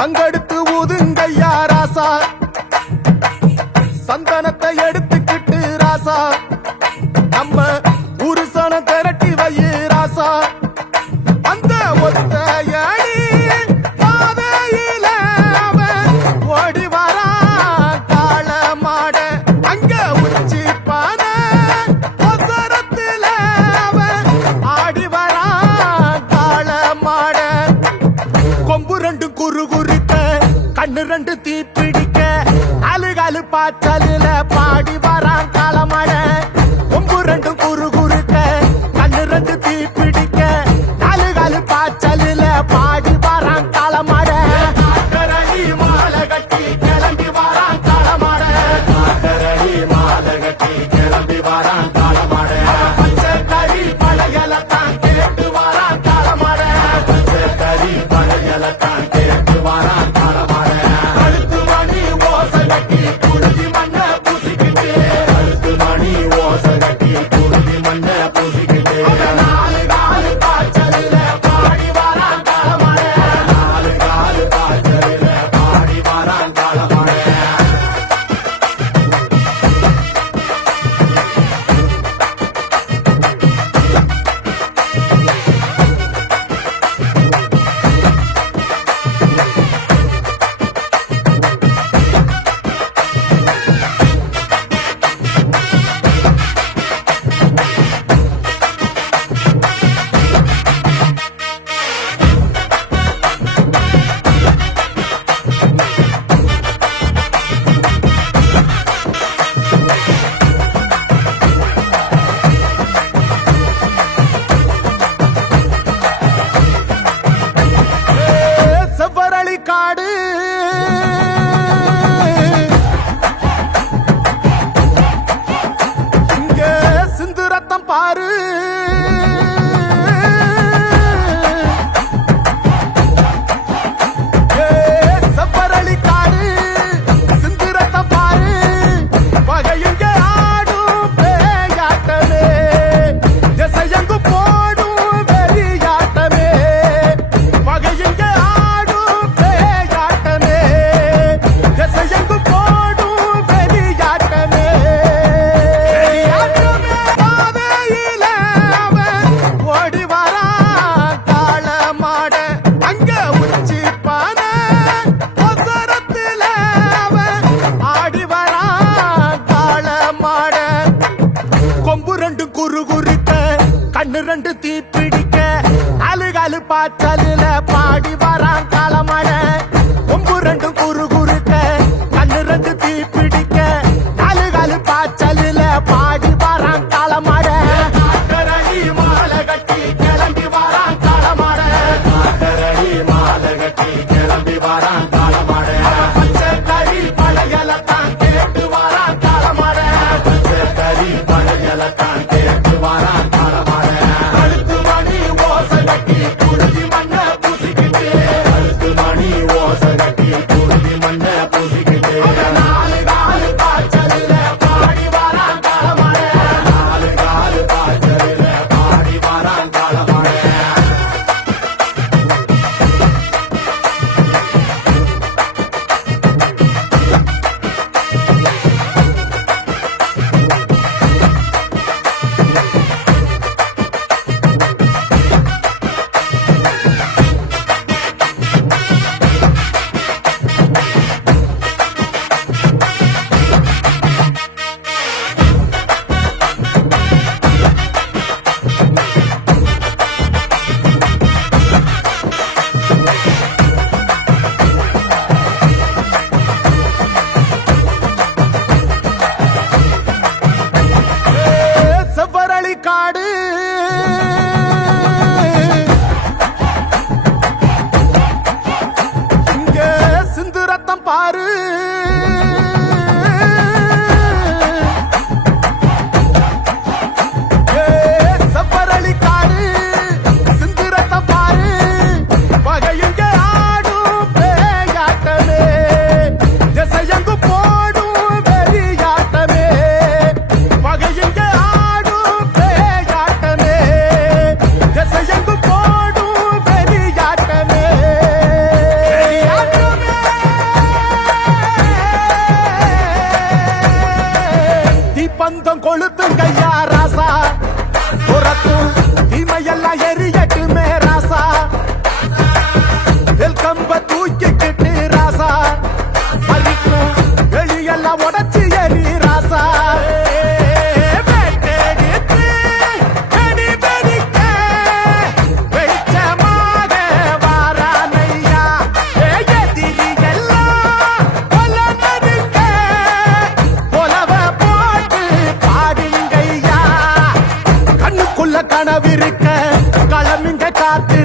சங்கடுத்து ஊதுங்கய்யா ராசா. சந்தன பாய்ச்சலு பாய்ச்சலுல பாடி வரான் காலமழை. கொம்பு ரெண்டும் குறு குறு. பாரு காய்ச்சலுல பாடி வரான் களமட. ஒம்பு ரெண்டு குறுகு কাতে